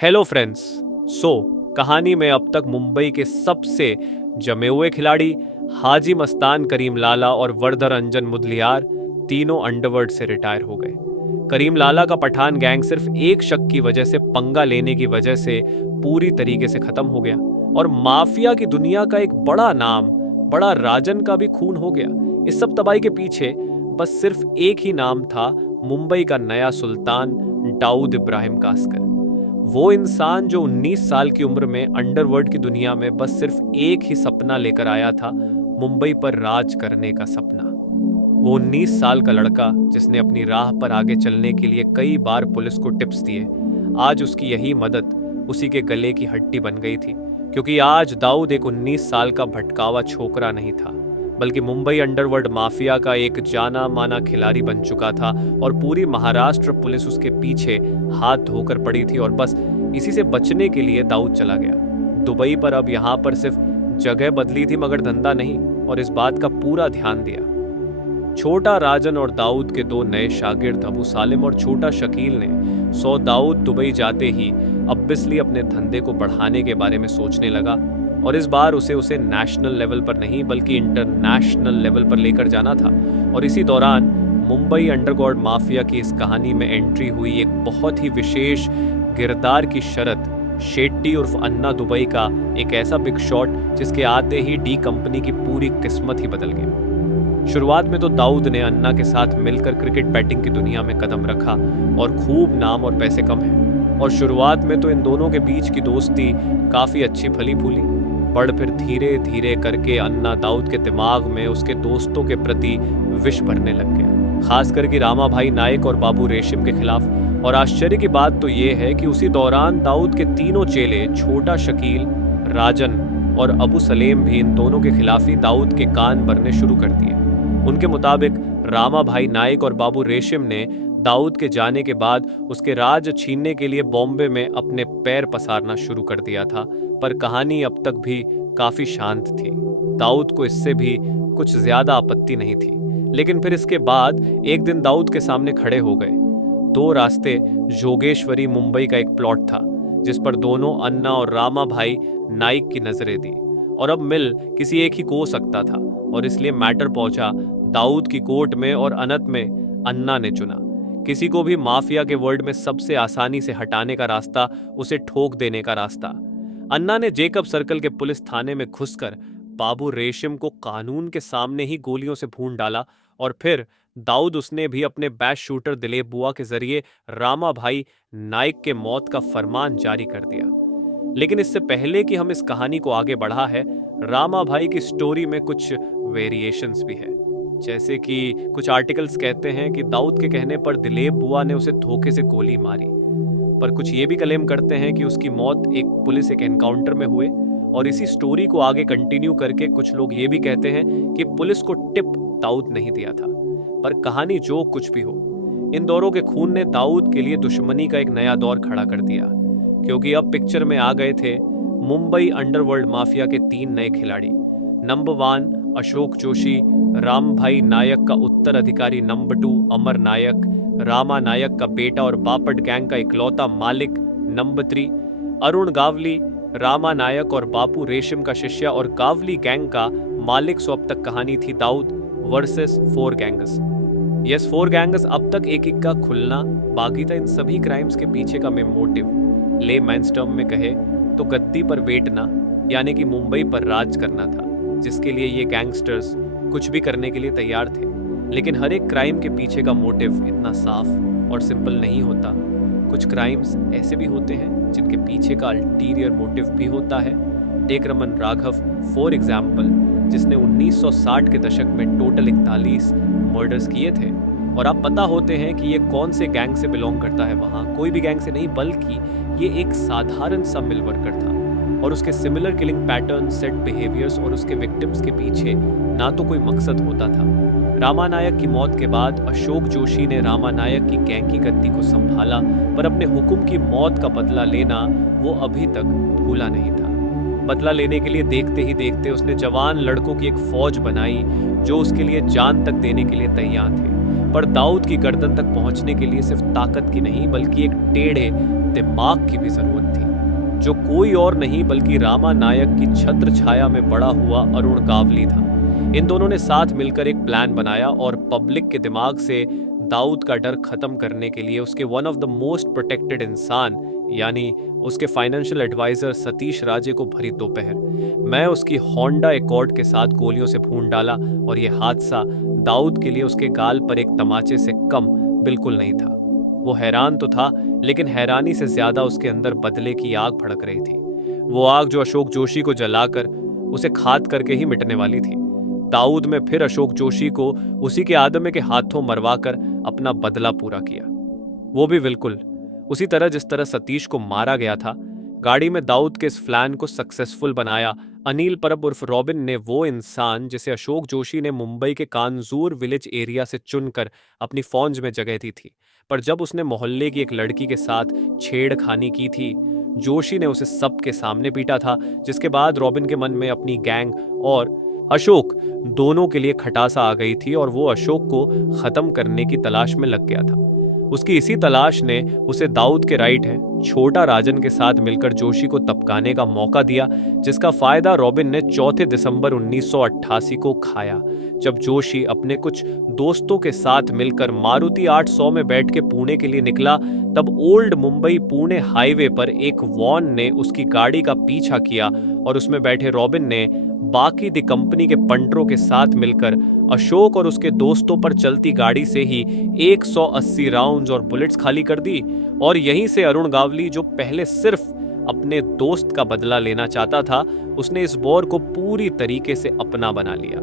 Hello friends. सो कहानी में अब तक मुंबई के सबसे जमे हुए खिलाड़ी हाजी मस्तान करीम लाला और वर्धर अंजन मुदलियार तीनों अंडरवर्ल्ड से रिटायर हो गए। करीम लाला का पठान गैंग सिर्फ एक शक की वजह से, पंगा लेने की वजह से पूरी तरीके से खत्म हो गया और माफिया की दुनिया का एक बड़ा नाम, बड़ा राजन का भी खून हो गया। इस सब तबाही के पीछे बस सिर्फ एक ही नाम था, मुंबई का नया सुल्तान दाऊद इब्राहिम कास्कर। वो इंसान जो 19 साल की उम्र में अंडरवर्ल्ड की दुनिया में बस सिर्फ एक ही सपना लेकर आया था, मुंबई पर राज करने का सपना। वो 19 साल का लड़का जिसने अपनी राह पर आगे चलने के लिए कई बार पुलिस को टिप्स दिए, आज उसकी यही मदद उसी के गले की हड्डी बन गई थी। क्योंकि आज दाऊद एक 19 साल का भटकावा छोकरा नहीं था, बल्कि मुंबई अंडरवर्ल्ड माफिया का एक जाना माना खिलाड़ी बन चुका था और पूरी महाराष्ट्र पुलिस उसके पीछे हाथ धोकर पड़ी थी। और बस इसी से बचने के लिए दाऊद चला गया दुबई पर। अब यहाँ पर सिर्फ जगह बदली थी मगर धंधा नहीं, और इस बात का पूरा ध्यान दिया। छोटा राजन और दाऊद के दो नए शागिर्द अबू सालिम और छोटा शकील ने दाऊद दुबई जाते ही ऑब्वियसली अपने धंधे को बढ़ाने के बारे में सोचने लगा। और इस बार उसे नेशनल लेवल पर नहीं बल्कि इंटरनेशनल लेवल पर लेकर जाना था। और इसी दौरान मुंबई अंडरवर्ल्ड माफिया की इस कहानी में एंट्री हुई एक बहुत ही विशेष किरदार की शरत, शेट्टी उर्फ अन्ना दुबई का एक ऐसा बिग शॉट जिसके आते ही डी कंपनी की पूरी किस्मत ही बदल गई। शुरुआत में तो दाऊद ने अन्ना के साथ मिलकर क्रिकेट बैटिंग की दुनिया में कदम रखा और खूब नाम और पैसे कम है। और शुरुआत में तो इन दोनों के बीच की दोस्ती काफी अच्छी फली फूली, पर फिर धीरे धीरे करके अन्ना दाऊद के दिमाग में उसके दोस्तों के प्रति विष भरने लग गया, खास करके रामा भाई नायक और बाबू रेशम के खिलाफ। और आश्चर्य की बात तो ये है कि उसी दौरान दाऊद के तीनों चेले छोटा शकील, राजन और अबू सलेम भी इन दोनों के खिलाफ ही दाऊद के कान भरने शुरू कर दिए। उनके मुताबिक रामा भाई नायक और बाबू रेशम ने दाऊद के जाने के बाद उसके राज छीनने के लिए बॉम्बे में अपने पैर पसारना शुरू कर दिया था। पर कहानी अब तक भी काफी शांत थी। दाऊद को इससे भी कुछ ज्यादा आपत्ति नहीं थी। लेकिन फिर इसके बाद एक दिन दाऊद के सामने खड़े हो गए दो रास्ते। जोगेश्वरी मुंबई का एक प्लॉट था जिस पर दोनों अन्ना और रामा भाई नाइक की नजरें दी, और अब मिल किसी एक ही को सकता था। और इसलिए मैटर पहुंचा दाऊद की कोर्ट में और अनंत में अन्ना ने चुना। किसी को भी माफिया के वर्ल्ड में सबसे आसानी से हटाने का रास्ता, उसे ठोक देने का रास्ता। अन्ना ने जेकब सर्कल के पुलिस थाने में घुसकर बाबू रेशम को कानून के सामने ही गोलियों से भून डाला। और फिर दाऊद उसने भी अपने बैच शूटर दिलीप बुआ के जरिए रामा भाई नाइक के मौत का फरमान जारी कर दिया। लेकिन इससे पहले कि हम इस कहानी को आगे बढ़ा है, रामा भाई की स्टोरी में कुछ वेरिएशंस भी है। जैसे कि कुछ आर्टिकल्स कहते हैं कि दाऊद के कहने पर दिलीप बुआ ने उसे धोखे से गोली मारी, पर कुछ ये भी क्लेम करते हैं कि उसकी मौत एक पुलिस एनकाउंटर में हुए। और इसी स्टोरी को आगे कंटिन्यू करके कुछ लोग ये भी कहते हैं कि पुलिस को टिप दाऊद नहीं दिया था। पर कहानी जो कुछ भी हो, इन दौरों के खून ने दाऊद के लिए दुश्मनी का एक नया दौर खड़ा कर दिया, क्योंकि अब पिक्चर में आ गए थे मुंबई अंडरवर्ल्ड माफिया के तीन नए खिलाड़ी। नंबर 1 अशोक जोशी, राम भाई नायक का उत्तराधिकारी। नंबर 2 अमर नायक, रामा नायक का बेटा और बापट गैंग का इकलौता मालिक। नंबर 3 अरुण गावली, रामा नायक और बापू रेशम का शिष्य और गावली गैंग का मालिक। सो अब तक कहानी थी दाऊद वर्सेस 4 गैंगर्स। यस, 4 गैंगर्स अब तक एक एक का खुलना बाकी था। इन सभी क्राइम्स के पीछे का मेन मोटिव, ले मैन्स टर्म में कहे तो गद्दी पर बैठना, यानी कि मुंबई पर राज करना था, जिसके लिए ये गैंगस्टर्स कुछ भी करने के लिए तैयार थे। लेकिन हर एक क्राइम के पीछे का मोटिव इतना साफ और सिंपल नहीं होता। कुछ क्राइम्स ऐसे भी होते हैं जिनके पीछे का अल्टीरियर मोटिव भी होता है। Take Raman Raghav for example, जिसने 1960 के दशक में टोटल 41 मर्डर्स किए थे। और आप पता होते हैं कि ये कौन से गैंग से बिलोंग करता है। वहाँ कोई भी गैंग से नहीं, बल्कि ये एक साधारण सा मिल वर्कर था। और उसके similar killing pattern, set behaviours और उसके विक्टिम्स के पीछे ना तो कोई मकसद होता था। रामा नायक की मौत के बाद अशोक जोशी ने रामा नायक की गैंग की गद्दी को संभाला, पर अपने हुक्म की मौत का बदला लेना वो अभी तक भूला नहीं था। बदला लेने के लिए देखते ही देखते उसने जवान लड़कों की एक फौज बनाई जो उसके लिए जान तक देने के लिए तैयार थे। पर दाऊद की गर्दन तक पहुंचने के लिए सिर्फ ताकत की नहीं बल्कि एक टेढ़े दिमाग की भी जरूरत थी, जो कोई और नहीं बल्कि रामा नायक की छत्र छाया में बड़ा हुआ अरुण गावली था। इन दोनों ने साथ मिलकर एक प्लान बनाया और पब्लिक के दिमाग से दाऊद का डर खत्म करने के लिए उसके one of the most protected इंसान यानी उसके फाइनेंशियल एडवाइजर सतीश राजे को भरी दोपहर मैं उसकी होंडा एकॉर्ड के साथ गोलियों से भून डाला। और यह हादसा दाऊद के लिए उसके गाल पर एक तमाचे से कम बिल्कुल नहीं था। वो हैरान तो था, लेकिन हैरानी से ज्यादा उसके अंदर बदले की आग भड़क रही थी। वो आग जो अशोक जोशी को जलाकर उसे खाद करके ही मिटने वाली थी। दाऊद में फिर अशोक जोशी को उसी के आदमी के हाथों मरवाकर अपना बदला पूरा किया, वो भी बिल्कुल उसी तरह जिस तरह सतीश को मारा गया था। गाड़ी में दाऊद के इस प्लान को सक्सेसफुल बनाया अनिल परब उर्फ रॉबिन ने, वो इंसान जिसे अशोक जोशी ने मुंबई के कांजूर विलेज एरिया से चुनकर अपनी फौज में जगह दी थी। पर जब उसने मोहल्ले की एक लड़की के साथ छेड़खानी की थी, जोशी ने उसे सबके सामने पीटा था, जिसके बाद रॉबिन के मन में अपनी गैंग और अशोक दोनों के लिए खटासा आ गई थी और वो अशोक को खत्म करने की तलाश में लग गया था। उसकी इसी तलाश ने उसे दाऊद के राइट है छोटा राजन के साथ मिलकर जोशी को तपकाने का मौका दिया, जिसका फायदा रॉबिन ने 4 दिसंबर 1988 को खाया, जब जोशी अपने कुछ दोस्तों के साथ मिलकर मारुति 800 में बैठ के पुणे के लिए निकला। तब ओल्ड मुंबई पुणे हाईवे पर एक वॉन ने उसकी गाड़ी का पीछा किया और उसमें बैठे रॉबिन ने बाकी दी कंपनी के पंटरों के साथ मिलकर अशोक और उसके दोस्तों पर चलती गाड़ी से ही 180 राउंड्स और बुलेट्स खाली कर दी। और यहीं से अरुण गावली, जो पहले सिर्फ अपने दोस्त का बदला लेना चाहता था, उसने इस वॉर को पूरी तरीके से अपना बना लिया।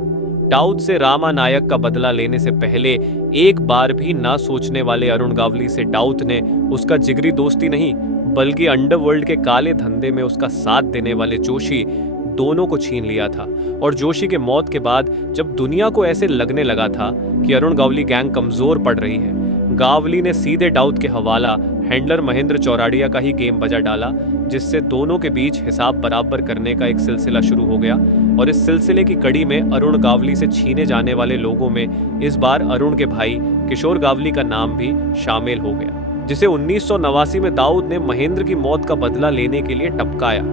दाऊद से रामा नायक का बदला लेने से पहले एक बार भी ना सोचने वाले अरुण गावली से दाऊद ने उसका जिगरी दोस्ती नहीं बल्कि अंडरवर्ल्ड के काले धंधे में उसका साथ देने वाले जोशी दोनों को छीन लिया था। और जोशी के मौत के बाद जब दुनिया को ऐसे लगने लगा था कि अरुण गावली गैंग कमजोर पड़ रही है, गावली ने सीधे दाऊद के हवाला हैंडलर महेंद्र चौराडिया का ही गेम बजा डाला, जिससे दोनों के बीच हिसाब बराबर करने का एक सिलसिला शुरू हो गया। और इस सिलसिले की कड़ी में अरुण गावली से छीने जाने वाले लोगों में इस बार अरुण के भाई किशोर गावली का नाम भी शामिल हो गया, जिसे 1989 में दाऊद ने महेंद्र की मौत का बदला लेने के लिए टपकाया।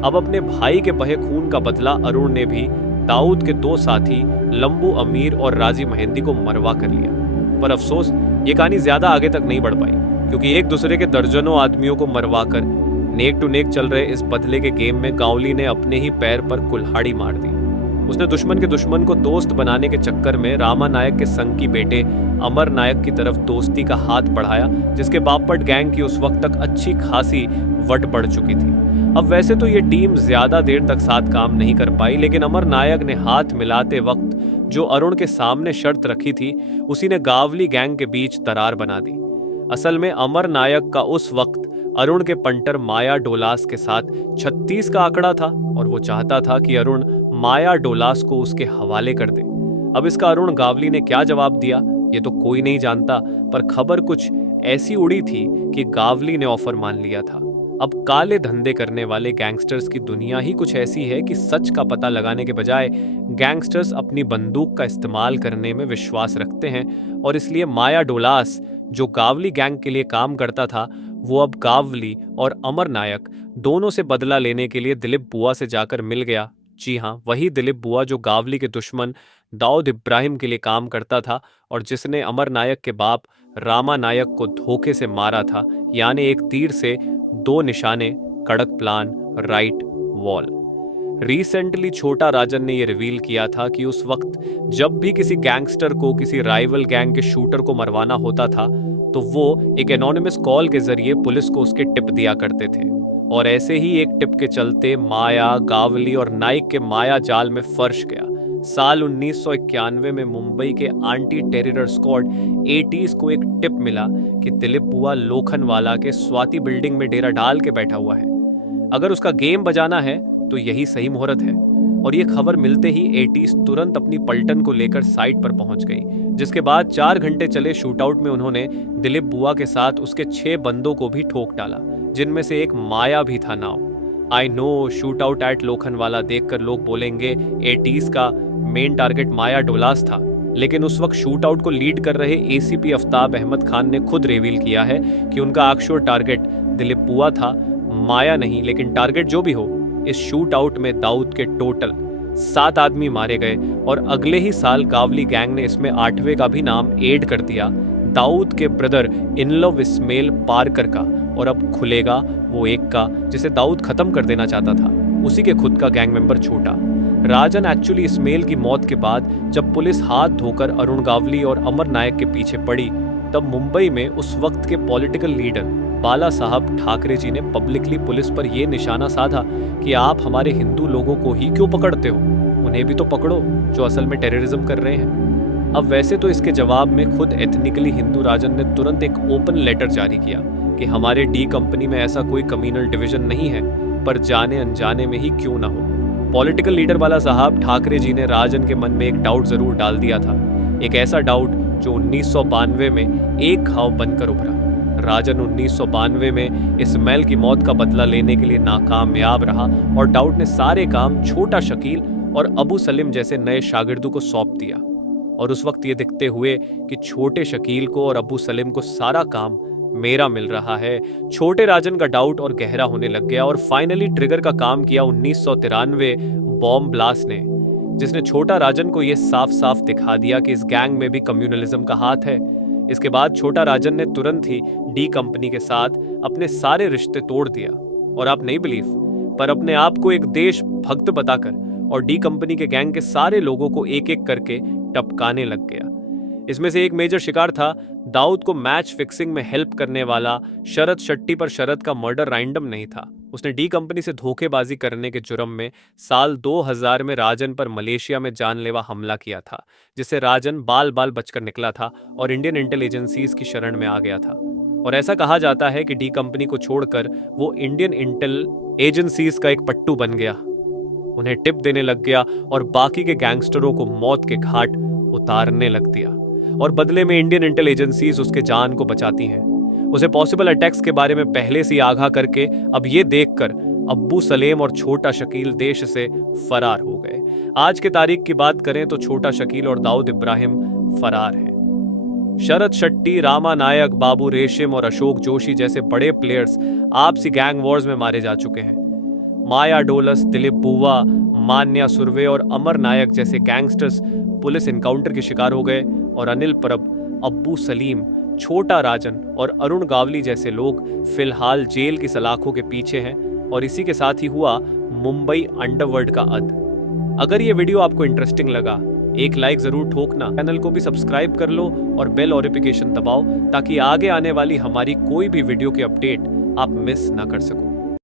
अब अपने भाई के बहे खून का बदला अरुण ने भी दाऊद के 2 साथी लंबू अमीर और राजी मेहंदी को मरवा कर लिया। पर अफसोस ये कहानी ज्यादा आगे तक नहीं बढ़ पाई, क्योंकि एक दूसरे के दर्जनों आदमियों को मरवाकर नेक टू नेक चल रहे इस बदले के गेम में गावली ने अपने ही पैर पर कुल्हाड़ी मार दी। उसने दुश्मन के दुश्मन को दोस्त बनाने के चक्कर में रामा नायक के संग की बेटे अमर नायक की तरफ दोस्ती का हाथ बढ़ाया, जिसके बापट गैंग की उस वक्त तक अच्छी खासी वट बढ़ चुकी थी। अब वैसे तो ये टीम ज्यादा देर तक साथ काम नहीं कर पाई, लेकिन अमर नायक ने हाथ मिलाते वक्त जो अरुण के सामने शर्त रखी थी, उसी ने गावली गैंग के बीच दरार बना दी। असल में अमर नायक का उस वक्त अरुण के पंटर माया डोलास के साथ 36 का आंकड़ा था और वो चाहता था कि अरुण माया डोलास को उसके हवाले कर दे। अब इसका अरुण गावली ने क्या जवाब दिया ये तो कोई नहीं जानता, पर खबर कुछ ऐसी उड़ी थी कि गावली ने ऑफर मान लिया था। अब काले धंधे करने वाले गैंगस्टर्स की दुनिया ही कुछ ऐसी है कि सच का पता लगाने के बजाय गैंगस्टर्स अपनी बंदूक का इस्तेमाल करने में विश्वास रखते हैं। और इसलिए माया डोलास, जो गावली गैंग के लिए काम करता था, वो अब गावली और अमर नायक दोनों से बदला लेने के लिए दिलीप बुआ से जाकर मिल गया। जी हाँ, वही दिलीप बुआ जो गावली के दुश्मन दाऊद इब्राहिम के लिए काम करता था और जिसने अमर नायक के बाप रामा नायक को धोखे से मारा था, यानी एक तीर से 2 निशाने, कड़क प्लान, राइट वॉल। रिसेंटली छोटा राजन ने यह रिवील किया था कि उस वक्त जब भी किसी गैंगस्टर को किसी राइवल गैंग के शूटर को मरवाना होता था, तो वो एक एनोनिमस कॉल के जरिए पुलिस को उसके टिप दिया करते थे। और ऐसे ही एक टिप के चलते माया, गावली और नाइक के माया जाल में फर्श गया। साल 1991 में मुंबई के एंटी टेरर स्क्वाड 80s को एक टिप मिला कि दिलीप बुआ लोखनवाला के स्वाति बिल्डिंग में डेरा डाल के बैठा हुआ है। अगर उसका गेम बजाना है तो यही सही मुहूर्त है। और ये खबर मिलते ही 80s तुरंत अपनी पलटन को लेकर साइट पर पहुंच गई, जिसके बाद 4 घंटे चले शूटआउट में उन्होंने दिलीप बुआ के साथ उसके 6 बंदों को भी ठोक डाला, जिनमें से एक माया भी था now. I know shootout at Lokhandwala देखकर लोग बोलेंगे 80s का मेन टारगेट माया डोलास था, लेकिन उस वक्त शूट आउट को लीड कर रहे एसीपी आफ्ताब अहमद खान ने खुद रिवील किया है कि उनका एक्चुअल टारगेट दिलीप बुआ था, माया नहीं। लेकिन टारगेट जो भी हो, इस शूट आउट में दाऊद के टोटल 7 आदमी मारे गए और अगले ही साल गावली गैंग ने इसमें 8वें का भी नाम ऐड कर दिया, दाऊद के ब्रदर इनलव इस्माइल पारकर का। और अब खुलेगा वो एक का जिसे दाऊद खत्म कर देना चाहता था, उसी के खुद का गैंग मेंबर छोटा राजन। एक्चुअली इस्माइल की मौत के बाद जब पुलिस हाथ धोकर अरुण गावली और अमर नायक के पीछे पड़ी, तब मुंबई में उस वक्त के पॉलिटिकल लीडर बाला साहब ठाकरे जी ने पब्लिकली पुलिस पर यह निशाना साधा कि आप हमारे हिंदू लोगों को ही क्यों पकड़ते हो, उन्हें भी तो पकड़ो जो असल में टेररिज्म कर रहे हैं। अब वैसे तो इसके जवाब में खुद एथनिकली हिंदू राजन ने तुरंत एक ओपन लेटर जारी किया कि हमारे डी कंपनी में ऐसा कोई कम्युनल डिवीजन नहीं है, पर जाने अनजाने में ही क्यों ना हो। पॉलिटिकल लीडर बाला साहब ठाकरे जी ने राजन के मन में एक डाउट जरूर डाल दिया था, एक ऐसा डाउट जो 1992 में एक घाव बनकर उभरा। राजन 1992 में इस्माइल की मौत का बदला लेने के लिए नाकामयाब रहा और डाउट ने सारे काम छोटा शकील और अबू सलीम जैसे नए शागिर्दों को सौंप दिया। और उस वक्त ये दिखते हुए कि छोटे शकील को और अबू सलीम को सारा काम मेरा मिल रहा है, छोटे राजन का डाउट और गहरा होने लग गया और फाइनली ट्रिगर का काम किया 1993 बॉम्ब ब्लास्ट ने, जिसने छोटा राजन को यह साफ साफ दिखा दिया कि इस गैंग में भी कम्युनलिज्म का हाथ है। इसके बाद छोटा राजन ने तुरंत ही डी कंपनी के साथ अपने सारे रिश्ते तोड़ दिया और आप नहीं बिलीव, पर अपने आप को एक देश भक्त बताकर और डी कंपनी के गैंग के सारे लोगों को एक एक करके टपकाने लग गया। इसमें से एक मेजर शिकार था दाऊद को मैच फिक्सिंग में हेल्प करने वाला शरद शेट्टी, पर शरद का मर्डर रैंडम नहीं था। उसने डी कंपनी से धोखेबाजी करने के जुर्म में साल 2000 में राजन पर मलेशिया में जानलेवा हमला किया था, जिससे राजन बाल बाल बचकर निकला था और इंडियन इंटेल एजेंसीज की शरण में आ गया था। और ऐसा कहा जाता है कि डी कंपनी को छोड़कर वो इंडियन इंटेल एजेंसीज का एक पट्टू बन गया, उन्हें टिप देने लग गया और बाकी के गैंगस्टरों को मौत के घाट उतारने लग दिया और बदले में इंडियन इंटेल एजेंसीज उसके जान को बचाती हैं। उसे पॉसिबल अटैक्स के बारे में पहले से आगाह करके अब ये देखकर अब्बू सलेम और छोटा शकील देश से फरार हो गए। आज के तारीख की बात करें तो छोटा शकील और दाऊद इब्राहिम फरार हैं। शरद शेट्टी, रामा नायक, बाबू रेशम और अशोक जोशी जैसे बड़े प्लेयर्स आपसी गैंग वॉर्स में मारे जा चुके हैं। माया डोलस, दिलीप बुआ, मान्या सुर्वे और अमर नायक जैसे गैंगस्टर्स पुलिस इनकाउंटर के शिकार हो गए और अनिल परब, अब्बू सलीम, छोटा राजन और अरुण गावली जैसे लोग फिलहाल जेल की सलाखों के पीछे हैं। और इसी के साथ ही हुआ मुंबई अंडरवर्ल्ड का अंत। अगर ये वीडियो आपको इंटरेस्टिंग लगा, एक लाइक जरूर ठोकना, चैनल को भी सब्सक्राइब कर लो और बेल नोटिफिकेशन दबाओ ताकि आगे आने वाली हमारी कोई भी वीडियो की अपडेट आप मिस ना कर सको।